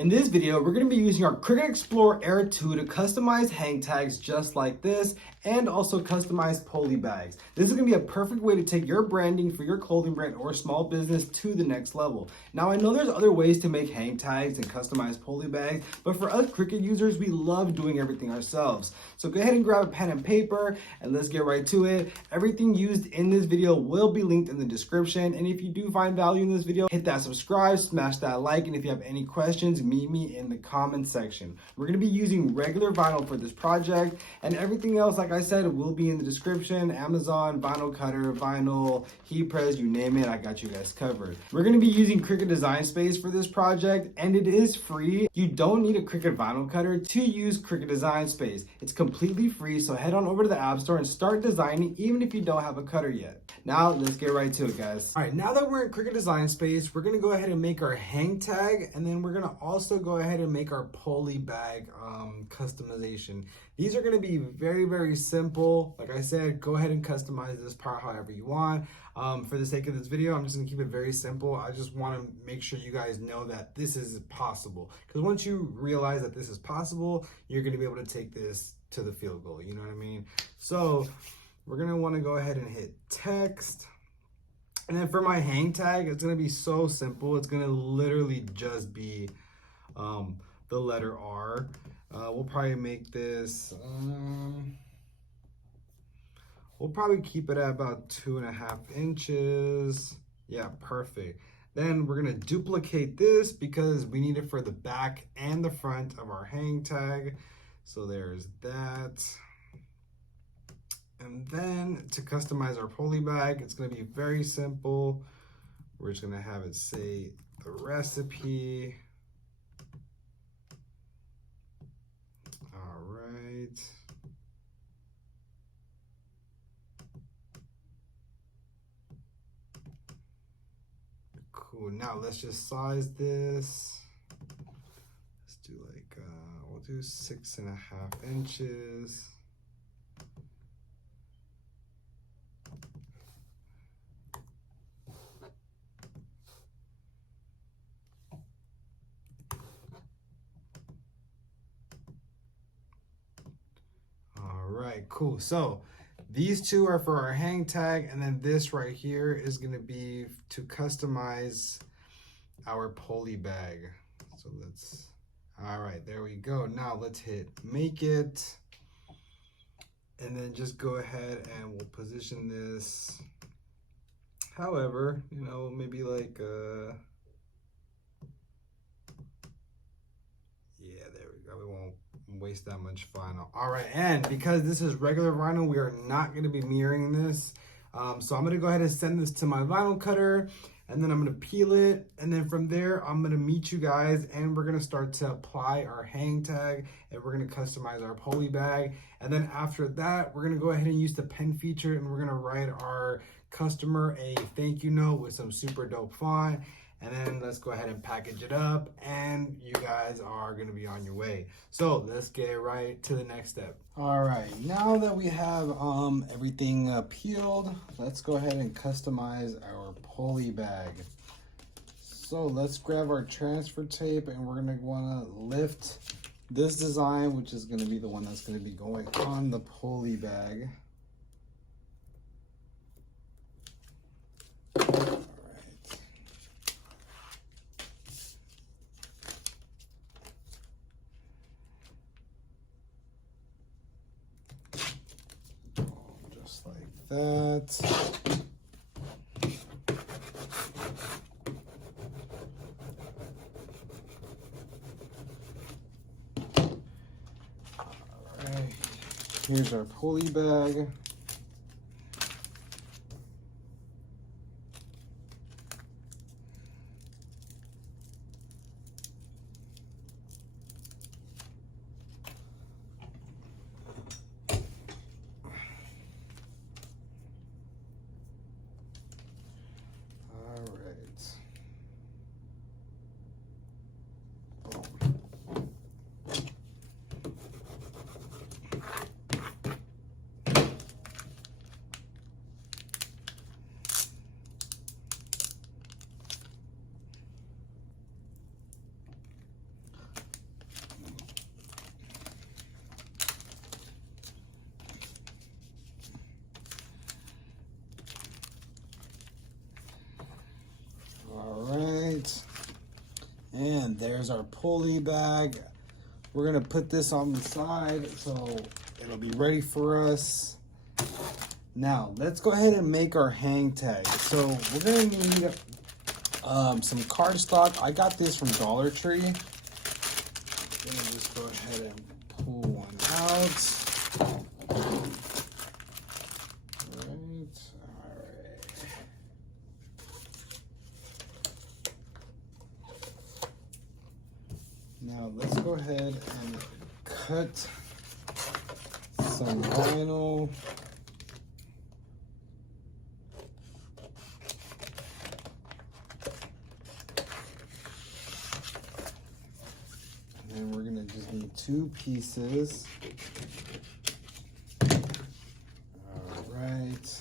In this video, we're going to be using our Cricut Explorer Air 2 to customize hang tags just like this, and also customize poly bags. This is going to be a perfect way to take your branding for your clothing brand or small business to the next level. Now, I know there's other ways to make hang tags and customize poly bags, but for us Cricut users, we love doing everything ourselves. So go ahead and grab a pen and paper and let's get right to it. Everything used in this video will be linked in the description, and if you do find value in this video, hit that subscribe, smash that like, and if you have any questions, meet me in the comment section. We're going to be using regular vinyl for this project, and everything else, like I said, will be in the description. Amazon, vinyl cutter, vinyl, heat press, you name it, I got you guys covered. We're going to be using Cricut Design Space for this project, and it is free. You don't need a Cricut vinyl cutter to use Cricut Design Space. It's completely free, so head on over to the App Store and start designing even if you don't have a cutter yet. Now, let's get right to it, guys. All right, now that we're in Cricut Design Space, we're going to go ahead and make our hang tag, and then we're going to also go ahead and make our poly bag customization. These are going to be very, very simple. Like I said, go ahead and customize this part however you want. For the sake of this video, I'm just going to keep it very simple. I just want to make sure you guys know that this is possible, because once you realize that this is possible, you're going to be able to take this to the field goal. You know what I mean? So we're going to want to go ahead and hit text. And then for my hang tag, it's going to be so simple. It's going to literally just be the letter R. We'll probably make this, we'll probably keep it at about 2.5 inches. Yeah, perfect. Then we're going to duplicate this because we need it for the back and the front of our hang tag. So there's that. And then to customize our poly bag, it's going to be very simple. We're just going to have it say the recipe. All right. Cool. Now let's just size this. Let's do like, we'll do 6.5 inches. Right, cool. So these two are for our hang tag, and then this right here is going to be to customize our poly bag. So all right, there we go. Now let's hit make it, and then just go ahead and we'll position this. However, you know, maybe like yeah, there we go. We won't waste that much vinyl. All right, and because this is regular vinyl, we are not going to be mirroring this. So I'm going to go ahead and send this to my vinyl cutter, and then I'm going to peel it, and then from there I'm going to meet you guys, and we're going to start to apply our hang tag, and we're going to customize our poly bag. And then after that, we're going to go ahead and use the pen feature, and we're going to write our customer a thank you note with some super dope font. And then let's go ahead and package it up, and you guys are going to be on your way. So let's get right to the next step. All right, now that we have everything peeled, let's go ahead and customize our poly bag. So let's grab our transfer tape, and we're going to want to lift this design, which is going to be the one that's going to be going on the poly bag. That. All right, here's our poly bag. And there's our pulley bag. We're gonna put this on the side so it'll be ready for us. Now, let's go ahead and make our hang tag. So we're gonna need some cardstock. I got this from Dollar Tree. I'm gonna just go ahead and pull one out. Now let's go ahead and cut some vinyl. And then we're gonna just need 2 pieces. All right.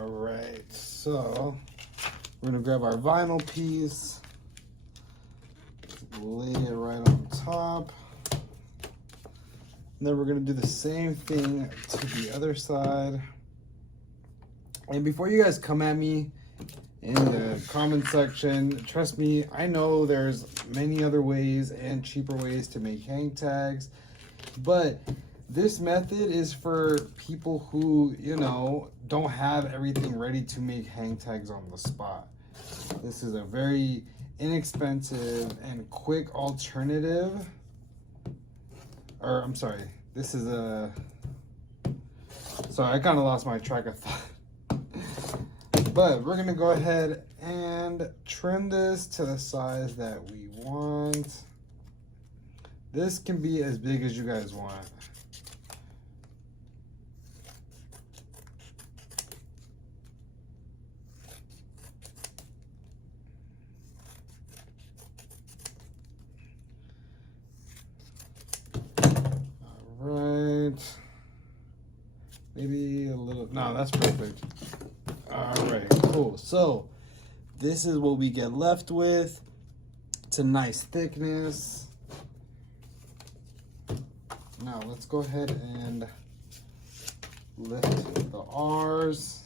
All right, so we're gonna grab our vinyl piece, lay it right on top, and then we're gonna do the same thing to the other side. And before you guys come at me in the comment section, trust me, I know there's many other ways and cheaper ways to make hang tags, but this method is for people who, you know, don't have everything ready to make hang tags on the spot. This is a very inexpensive and quick alternative. Or, I'm sorry, this is a... Sorry, I kind of lost my track of thought. But we're gonna go ahead and trim this to the size that we want. This can be as big as you guys want. Right, maybe a little, no, that's perfect. All right, cool. So this is what we get left with. It's a nice thickness. Now let's go ahead and lift the R's.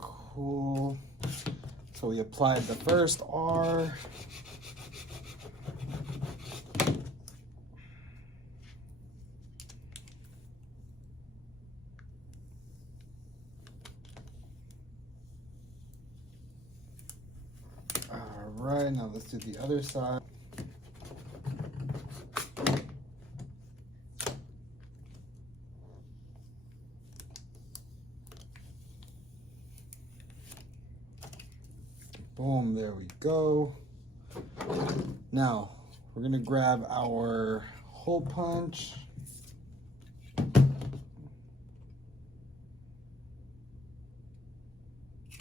Cool. So we applied the first R. All right, now let's do the other side. Boom, there we go. Now, we're gonna grab our hole punch.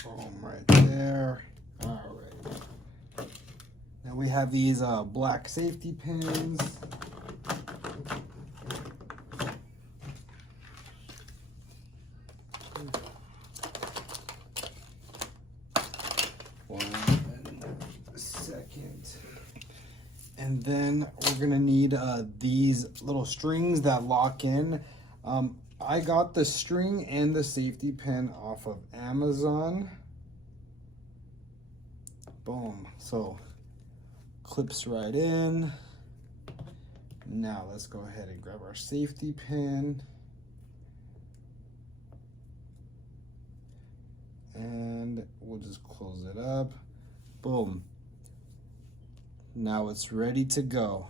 Boom, right there. All right. Now we have these black safety pins. And then we're gonna need these little strings that lock in. I got the string and the safety pin off of Amazon. Boom, so clips right in. Now let's go ahead and grab our safety pin. And we'll just close it up. Boom. Now it's ready to go.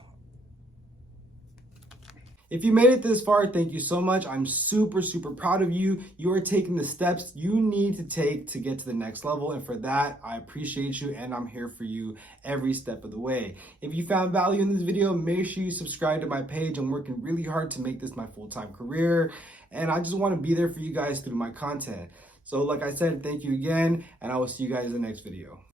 If you made it this far, thank you so much. I'm super, super proud of you. You are taking the steps you need to take to get to the next level. And for that, I appreciate you and I'm here for you every step of the way. If you found value in this video, make sure you subscribe to my page. I'm working really hard to make this my full-time career. And I just want to be there for you guys through my content. So like I said, thank you again, and I will see you guys in the next video.